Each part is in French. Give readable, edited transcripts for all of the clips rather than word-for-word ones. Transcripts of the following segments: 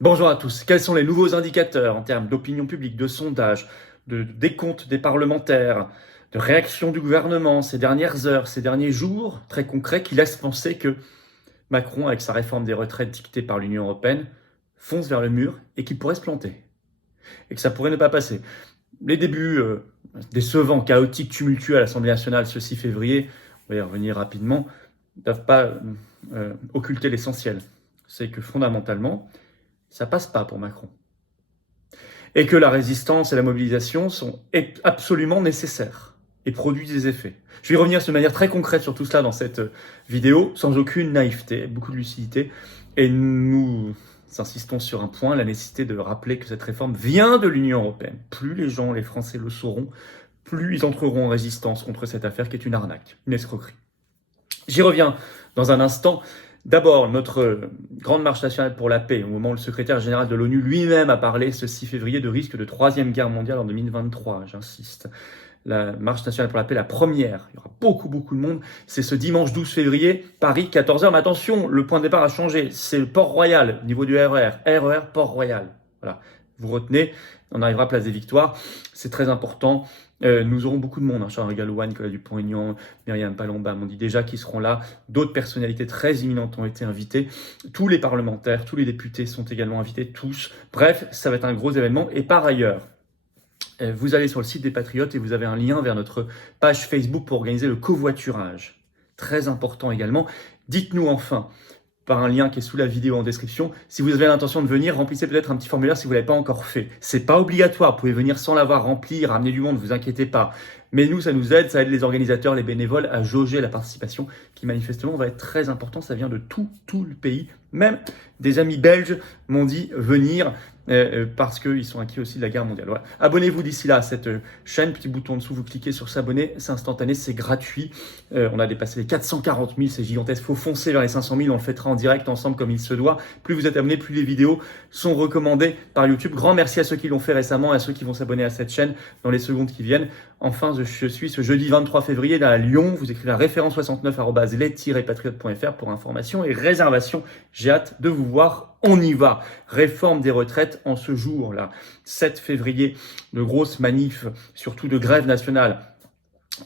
Bonjour à tous. Quels sont les nouveaux indicateurs en termes d'opinion publique, de sondage, de décompte des parlementaires, de réaction du gouvernement ces dernières heures, ces derniers jours, très concrets, qui laissent penser que Macron, avec sa réforme des retraites dictée par l'Union européenne, fonce vers le mur et qu'il pourrait se planter et que ça pourrait ne pas passer. Les débuts décevants, chaotiques, tumultueux à l'Assemblée nationale ce 6 février, on va y revenir rapidement, ne doivent pas occulter l'essentiel. C'est que fondamentalement, ça passe pas pour Macron. Et que la résistance et la mobilisation sont absolument nécessaires et produisent des effets. Je vais revenir de manière très concrète sur tout cela dans cette vidéo, sans aucune naïveté, beaucoup de lucidité. Et nous insistons sur un point, la nécessité de rappeler que cette réforme vient de l'Union européenne. Plus les gens, les Français le sauront, plus ils entreront en résistance contre cette affaire qui est une arnaque, une escroquerie. J'y reviens dans un instant. D'abord, notre grande marche nationale pour la paix, au moment où le secrétaire général de l'ONU lui-même a parlé ce 6 février de risque de troisième guerre mondiale en 2023, j'insiste. La marche nationale pour la paix, la première, il y aura beaucoup de monde, c'est ce dimanche 12 février, Paris, 14h. Mais attention, le point de départ a changé, c'est le Port-Royal, au niveau du RER, Port-Royal. Voilà, vous retenez, on arrivera à Place des Victoires, c'est très important. Nous aurons beaucoup de monde, Charles Gallois, Nicolas Dupont-Aignan, Myriam Palomba m'ont dit déjà qu'ils seront là. D'autres personnalités très imminentes ont été invitées. Tous les parlementaires, tous les députés sont également invités, tous. Bref, ça va être un gros événement. Et par ailleurs, vous allez sur le site des Patriotes et vous avez un lien vers notre page Facebook pour organiser le covoiturage. Très important également. Dites-nous enfin, par un lien qui est sous la vidéo en description. Si vous avez l'intention de venir, remplissez peut-être un petit formulaire si vous ne l'avez pas encore fait. C'est pas obligatoire, vous pouvez venir sans l'avoir rempli, ramener du monde, ne vous inquiétez pas. Mais nous, ça nous aide, ça aide les organisateurs, les bénévoles à jauger la participation qui manifestement va être très important. Ça vient de tout le pays. Même des amis belges m'ont dit venir parce qu'ils sont inquiets aussi de la guerre mondiale. Voilà. Abonnez-vous d'ici là à cette chaîne, petit bouton en dessous, vous cliquez sur s'abonner, c'est instantané, c'est gratuit. On a dépassé les 440 000, c'est gigantesque, il faut foncer vers les 500 000, on le fêtera en direct ensemble comme il se doit. Plus vous êtes abonnés, plus les vidéos sont recommandées par YouTube. Grand merci à ceux qui l'ont fait récemment et à ceux qui vont s'abonner à cette chaîne dans les secondes qui viennent. Enfin, je suis ce jeudi 23 février à Lyon, vous écrivez la référence 69@les-patriotes.fr pour information et réservation. J'ai hâte de vous voir, on y va. Réforme des retraites en ce jour-là, 7 février, de grosses manifs, surtout de grève nationale.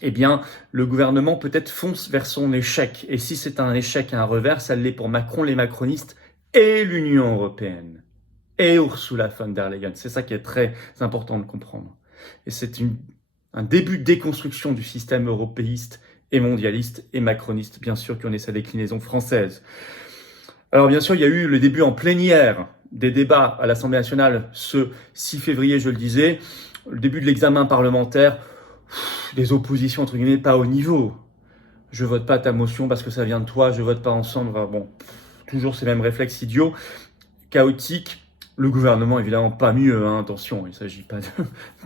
Eh bien, le gouvernement peut-être fonce vers son échec. Et si c'est un échec et un revers, ça l'est pour Macron, les macronistes et l'Union européenne. Et Ursula von der Leyen. C'est ça qui est très important de comprendre. Et c'est un début de déconstruction du système européiste et mondialiste et macroniste, bien sûr, qui en est sa déclinaison française. Alors bien sûr, il y a eu le début en plénière des débats à l'Assemblée nationale ce 6 février, je le disais, le début de l'examen parlementaire, des oppositions entre guillemets pas au niveau. Je vote pas ta motion parce que ça vient de toi, je vote pas ensemble. Bon, toujours ces mêmes réflexes idiots, chaotiques. Le gouvernement, évidemment, pas mieux, hein, attention, il ne s'agit pas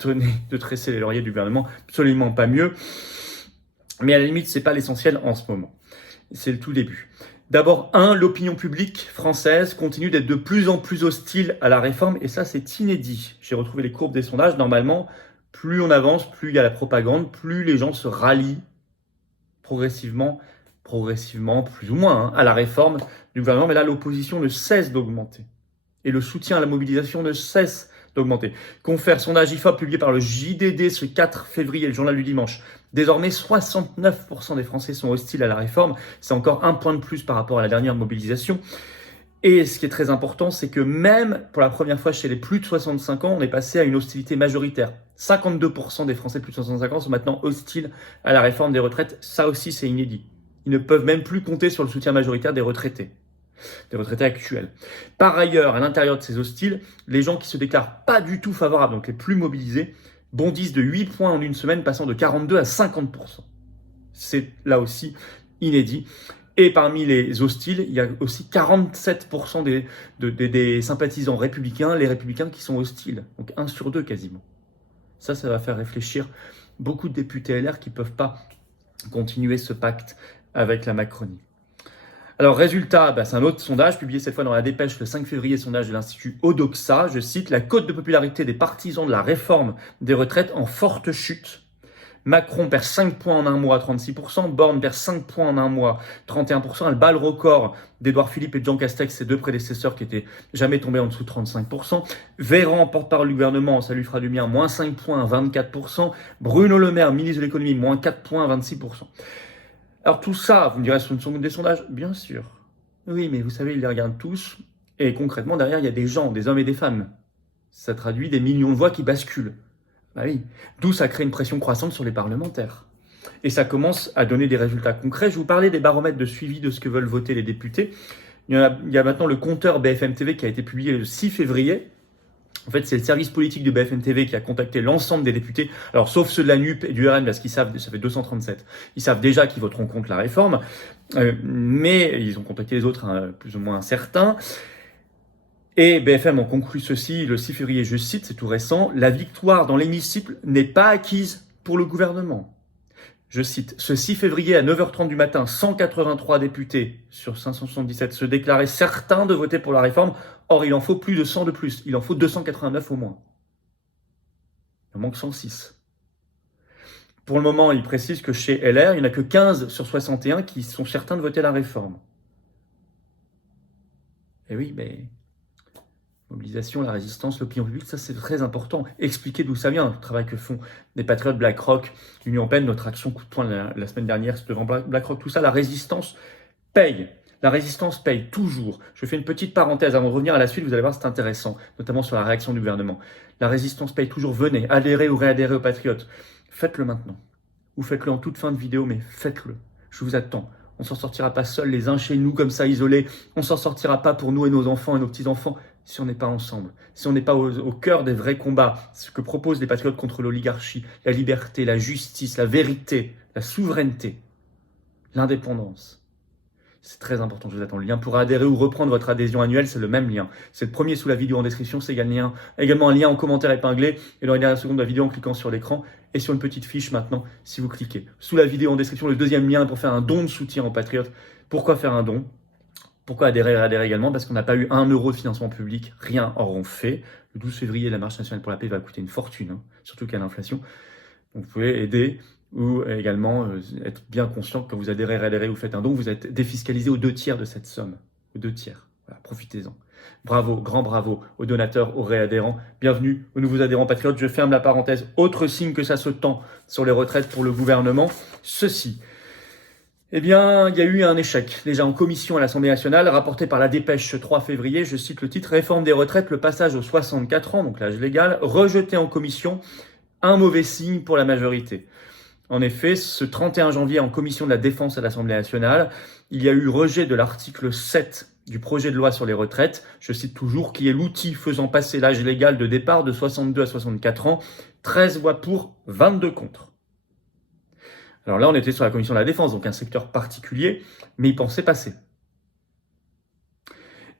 de tresser les lauriers du gouvernement, absolument pas mieux. Mais à la limite, c'est pas l'essentiel en ce moment. C'est le tout début. D'abord, l'opinion publique française continue d'être de plus en plus hostile à la réforme, et ça, c'est inédit. J'ai retrouvé les courbes des sondages. Normalement, plus on avance, plus il y a la propagande, plus les gens se rallient progressivement, plus ou moins, à la réforme du gouvernement. Mais là, l'opposition ne cesse d'augmenter. Et le soutien à la mobilisation ne cesse d'augmenter. Confère sondage IFOP publié par le JDD ce 4 février, le journal du dimanche. Désormais, 69% des Français sont hostiles à la réforme. C'est encore un point de plus par rapport à la dernière mobilisation. Et ce qui est très important, c'est que même pour la première fois chez les plus de 65 ans, on est passé à une hostilité majoritaire. 52% des Français de plus de 65 ans sont maintenant hostiles à la réforme des retraites. Ça aussi, c'est inédit. Ils ne peuvent même plus compter sur le soutien majoritaire des retraités actuels. Par ailleurs, à l'intérieur de ces hostiles, les gens qui se déclarent pas du tout favorables, donc les plus mobilisés, bondissent de 8 points en une semaine, passant de 42 à 50%. C'est là aussi inédit. Et parmi les hostiles, il y a aussi 47% des sympathisants républicains, les républicains qui sont hostiles. Donc 1 sur 2 quasiment. Ça va faire réfléchir beaucoup de députés LR qui ne peuvent pas continuer ce pacte avec la Macronie. Alors, résultat, c'est un autre sondage publié cette fois dans la Dépêche le 5 février, sondage de l'Institut Odoxa. Je cite, la cote de popularité des partisans de la réforme des retraites en forte chute. Macron perd 5 points en un mois, 36%. Borne perd 5 points en un mois, 31%. Elle bat le record d'Édouard Philippe et de Jean Castex, ses deux prédécesseurs qui étaient jamais tombés en dessous de 35%. Véran, porte-parole du gouvernement, ça lui fera du bien, moins 5 points, 24%. Bruno Le Maire, ministre de l'économie, moins 4 points, 26%. Alors tout ça, vous me direz, ce sont des sondages? Bien sûr. Oui, mais vous savez, ils les regardent tous. Et concrètement, derrière, il y a des gens, des hommes et des femmes. Ça traduit des millions de voix qui basculent. Bah oui. D'où ça crée une pression croissante sur les parlementaires. Et ça commence à donner des résultats concrets. Je vous parlais des baromètres de suivi de ce que veulent voter les députés. Il y a maintenant le compteur BFM TV qui a été publié le 6 février. En fait, c'est le service politique de BFM TV qui a contacté l'ensemble des députés, alors sauf ceux de la NUP et du RN, parce qu'ils savent, ça fait 237, ils savent déjà qu'ils voteront contre la réforme, mais ils ont contacté les autres, hein, plus ou moins certains. Et BFM en conclut ceci le 6 février, je cite, c'est tout récent, « La victoire dans l'hémicycle n'est pas acquise pour le gouvernement ». Je cite, « Ce 6 février à 9h30 du matin, 183 députés sur 577 se déclaraient certains de voter pour la réforme. Or, il en faut plus de 100 de plus. Il en faut 289 au moins. Il en manque 106. Pour le moment, il précise que chez LR, il n'y en a que 15 sur 61 qui sont certains de voter la réforme. Et oui, mais mobilisation, la résistance, l'opinion publique, ça c'est très important. Expliquer d'où ça vient, le travail que font des patriotes, BlackRock, Union Européenne, notre action coup de poing la semaine dernière devant BlackRock, tout ça, la résistance paye. La résistance paye toujours. Je fais une petite parenthèse avant de revenir à la suite, vous allez voir, c'est intéressant, notamment sur la réaction du gouvernement. La résistance paye toujours. Venez, adhérez ou réadhérez aux patriotes. Faites-le maintenant. Ou faites-le en toute fin de vidéo, mais faites-le. Je vous attends. On s'en sortira pas seuls, les uns chez nous, comme ça, isolés. On s'en sortira pas pour nous et nos enfants et nos petits-enfants si on n'est pas ensemble, si on n'est pas au cœur des vrais combats, ce que proposent les patriotes contre l'oligarchie, la liberté, la justice, la vérité, la souveraineté, l'indépendance. C'est très important, je vous attends. Le lien pour adhérer ou reprendre votre adhésion annuelle, c'est le même lien. C'est le premier sous la vidéo en description, c'est également un lien en commentaire épinglé et dans les dernières secondes de la vidéo en cliquant sur l'écran et sur une petite fiche maintenant si vous cliquez. Sous la vidéo en description, le deuxième lien pour faire un don de soutien aux patriotes. Pourquoi faire un don? Pourquoi adhérer également? Parce qu'on n'a pas eu 1 euro de financement public, rien. Or on fait. Le 12 février, la Marche nationale pour la paix va coûter une fortune, hein, surtout qu'à l'inflation. Donc vous pouvez aider ou également être bien conscient que quand vous adhérez, vous faites un don, vous êtes défiscalisé aux 2 tiers de cette somme. Aux 2 tiers. Voilà, profitez-en. Bravo, grand bravo aux donateurs, aux réadhérents. Bienvenue aux nouveaux adhérents patriotes. Je ferme la parenthèse. Autre signe que ça se tend sur les retraites pour le gouvernement. Ceci. Eh bien, il y a eu un échec, déjà en commission à l'Assemblée nationale, rapporté par la Dépêche ce 3 février, je cite le titre, « Réforme des retraites, le passage aux 64 ans, donc l'âge légal, rejeté en commission, un mauvais signe pour la majorité ». En effet, ce 31 janvier, en commission de la Défense à l'Assemblée nationale, il y a eu rejet de l'article 7 du projet de loi sur les retraites, je cite toujours, qui est l'outil faisant passer l'âge légal de départ de 62 à 64 ans, 13 voix pour, 22 contre. Alors là, on était sur la commission de la Défense, donc un secteur particulier, mais il pensait passer.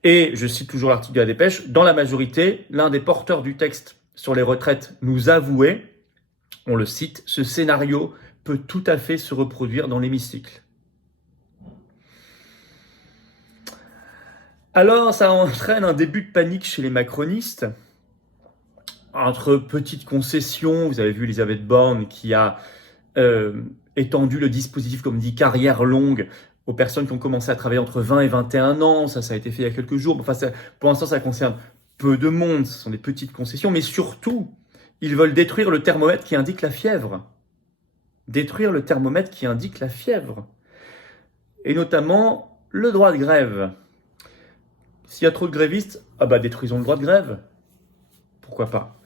Et, je cite toujours l'article de la Dépêche, dans la majorité, l'un des porteurs du texte sur les retraites nous avouait, on le cite, ce scénario peut tout à fait se reproduire dans l'hémicycle. Alors, ça entraîne un début de panique chez les macronistes. Entre petites concessions, vous avez vu Elisabeth Borne qui a étendu le dispositif, comme dit, carrière longue aux personnes qui ont commencé à travailler entre 20 et 21 ans. Ça a été fait il y a quelques jours. Enfin, pour l'instant, ça concerne peu de monde. Ce sont des petites concessions. Mais surtout, ils veulent détruire le thermomètre qui indique la fièvre. Détruire le thermomètre qui indique la fièvre. Et notamment, le droit de grève. S'il y a trop de grévistes, détruisons le droit de grève. Pourquoi pas?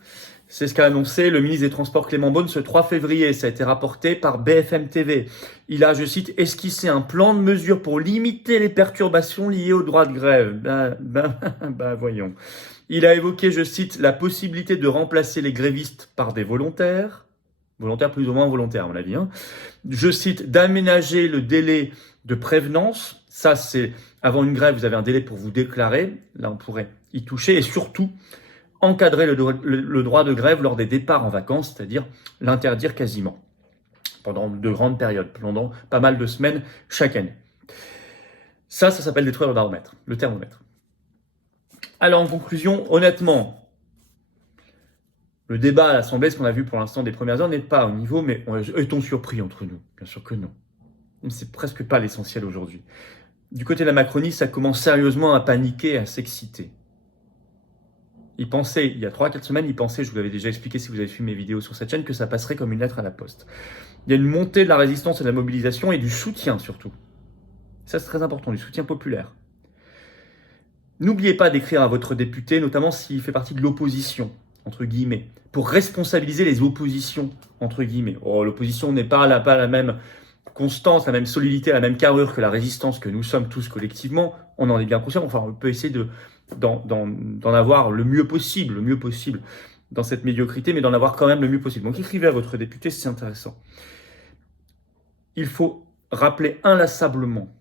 C'est ce qu'a annoncé le ministre des Transports Clément Beaune ce 3 février. Ça a été rapporté par BFM TV. Il a, je cite, esquissé un plan de mesures pour limiter les perturbations liées au droit de grève. Voyons. Il a évoqué, je cite, la possibilité de remplacer les grévistes par des volontaires. Volontaires plus ou moins volontaires, à mon avis. Hein. Je cite, d'aménager le délai de prévenance. Ça, c'est avant une grève, vous avez un délai pour vous déclarer. Là, on pourrait y toucher. Et surtout, encadrer le droit de grève lors des départs en vacances, c'est-à-dire l'interdire quasiment, pendant de grandes périodes, pendant pas mal de semaines chaque année. Ça s'appelle détruire le baromètre, le thermomètre. Alors en conclusion, honnêtement, Le débat à l'Assemblée, ce qu'on a vu pour l'instant des premières heures, n'est pas au niveau, mais est-on surpris entre nous? Bien sûr que non. C'est presque pas l'essentiel aujourd'hui. Du côté de la Macronie, ça commence sérieusement à paniquer, à s'exciter. Ils pensaient, il y a 3-4 semaines, ils pensaient, je vous l'avais déjà expliqué si vous avez suivi mes vidéos sur cette chaîne, que ça passerait comme une lettre à la poste. Il y a une montée de la résistance et de la mobilisation et du soutien surtout. Ça, c'est très important, du soutien populaire. N'oubliez pas d'écrire à votre député, notamment s'il fait partie de l'opposition, entre guillemets, pour responsabiliser les oppositions, entre guillemets. Oh, l'opposition n'est pas la même constance, la même solidité, la même carrure que la résistance que nous sommes tous collectivement. On en est bien conscient. Enfin, on peut essayer d'en avoir le mieux possible dans cette médiocrité, mais d'en avoir quand même le mieux possible. Donc écrivez à votre député, c'est intéressant. Il faut rappeler inlassablement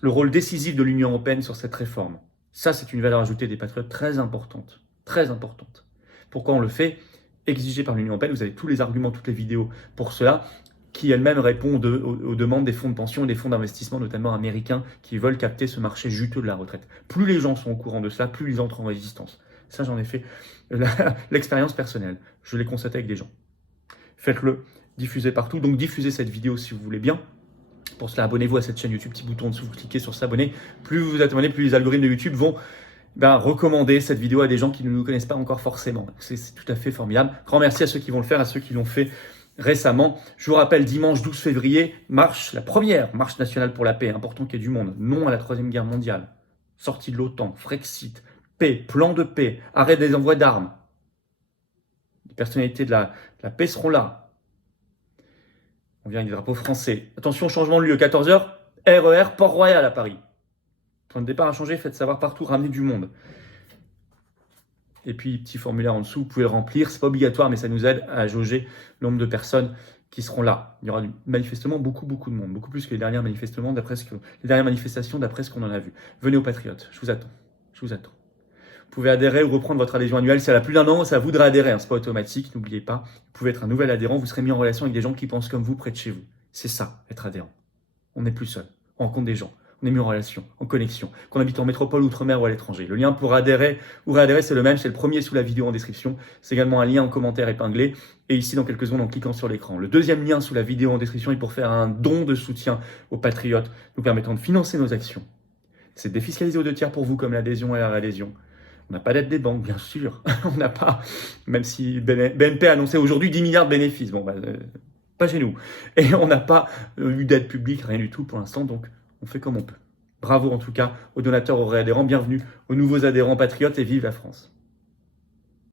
le rôle décisif de l'Union européenne sur cette réforme. Ça, c'est une valeur ajoutée des patriotes très importante. Très importante. Pourquoi on le fait? Exigé par l'Union européenne, vous avez tous les arguments, toutes les vidéos pour cela, qui elles-mêmes répondent aux demandes des fonds de pension et des fonds d'investissement, notamment américains, qui veulent capter ce marché juteux de la retraite. Plus les gens sont au courant de cela, plus ils entrent en résistance. Ça, j'en ai fait l'expérience personnelle. Je l'ai constaté avec des gens. Faites-le, diffusez partout. Donc diffusez cette vidéo si vous voulez bien. Pour cela, abonnez-vous à cette chaîne YouTube, petit bouton en dessous, vous cliquez sur s'abonner. Plus vous vous abonnez, plus les algorithmes de YouTube vont recommander cette vidéo à des gens qui ne nous connaissent pas encore forcément. C'est tout à fait formidable. Grand merci à ceux qui vont le faire, à ceux qui l'ont fait récemment. Je vous rappelle, dimanche 12 février, la première marche nationale pour la paix, important qu'il y ait du monde, non à la Troisième Guerre mondiale, sortie de l'OTAN, Frexit, paix, plan de paix, arrêt des envois d'armes. Les personnalités de la paix seront là. On vient avec des drapeaux français. Attention, changement de lieu, 14h, RER, Port-Royal à Paris. Point de départ à changer, faites savoir partout, ramenez du monde. Et puis, petit formulaire en dessous, vous pouvez le remplir. C'est pas obligatoire, mais ça nous aide à jauger le nombre de personnes qui seront là. Il y aura manifestement beaucoup de monde, beaucoup plus que les dernières manifestations, d'après ce qu'on en a vu. Venez aux Patriotes, je vous attends. Je vous attends. Vous pouvez adhérer ou reprendre votre adhésion annuelle. Si elle a plus d'un an, ça vous de réadhérer. C'est pas automatique, n'oubliez pas. Vous pouvez être un nouvel adhérent. Vous serez mis en relation avec des gens qui pensent comme vous près de chez vous. C'est ça, être adhérent. On n'est plus seul. On rencontre des gens. On est mis en relation, en connexion. Qu'on habite en métropole, outre-mer ou à l'étranger. Le lien pour adhérer ou réadhérer, c'est le même. C'est le premier sous la vidéo en description. C'est également un lien en commentaire épinglé. Et ici, dans quelques secondes, en cliquant sur l'écran. Le deuxième lien sous la vidéo en description est pour faire un don de soutien aux patriotes, nous permettant de financer nos actions. C'est défiscalisé aux 2 tiers pour vous, comme l'adhésion et la réadhésion. On n'a pas d'aide des banques, bien sûr. On n'a pas, même si BNP a annoncé aujourd'hui 10 milliards de bénéfices. Bon, pas chez nous. Et on n'a pas eu d'aide publique, rien du tout pour l'instant, donc on fait comme on peut. Bravo en tout cas aux donateurs, aux réadhérents. Bienvenue aux nouveaux adhérents patriotes et vive la France.